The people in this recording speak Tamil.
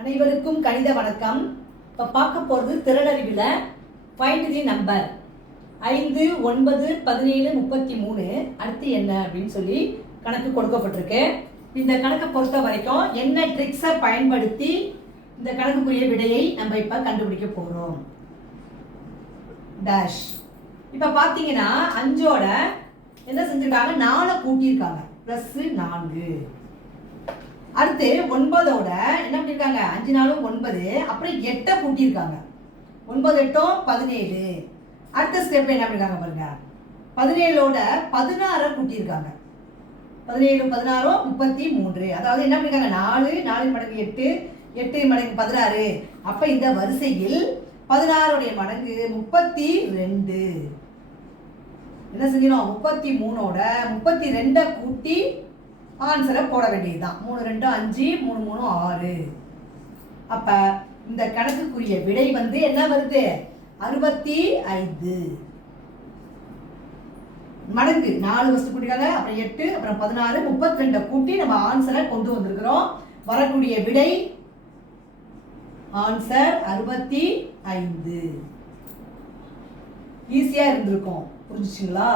அனைவருக்கும் கணித வணக்கம். இப்போ பார்க்க போகிறது திறனறிவில் ஃபைண்ட் தி நம்பர் 5, 9, 17, 33 அடுத்து என்ன அப்படின்னு சொல்லி கணக்கு கொடுக்கப்பட்டிருக்கு. இந்த கணக்கை பொறுத்த வரைக்கும் என்ன ட்ரிக்ஸை பயன்படுத்தி இந்த கணக்குக்குரிய விடையை நம்ம இப்போ கண்டுபிடிக்க போகிறோம். டேஷ் இப்போ பார்த்தீங்கன்னா 5ஓட என்ன செஞ்சுருக்காங்க, 4 கூட்டியிருக்காங்க, +4. அடுத்து 9ஓட என்ன பண்ணியிருக்காங்க, 5 4 9, அப்புறம் 8 கூட்டியிருக்காங்க, 9 8 17. அடுத்த ஸ்டெப் என்ன பண்ணிருக்காங்க பாருங்க, 17ஓட 16 கூட்டியிருக்காங்க, 17 16 33. அதாவது என்ன பண்ணிருக்காங்க, 4 4 மடங்கு 8 8 மடங்கு 16. அப்ப இந்த வரிசையில் 16 மடங்கு 32. என்ன செஞ்சிடும், 33ஓட 32 கூட்டி ஆன்சரை போட வேண்டியதுதான். 3 2 5 3 3 6. அப்ப இந்த கணக்குக்குரிய விடை வந்து என்ன வருது, 65 மடங்கு 4 வஸ்து கூட்டிருக்காங்க, அப்புறம் 8 அப்புறம் 16 32 கூட்டி நம்ம ஆன்சரை கொண்டு வந்திருக்கிறோம். வரக்கூடிய விடை ஆன்சர் 65. ஈஸியா இருந்திருக்கும், புரிஞ்சுச்சுங்களா?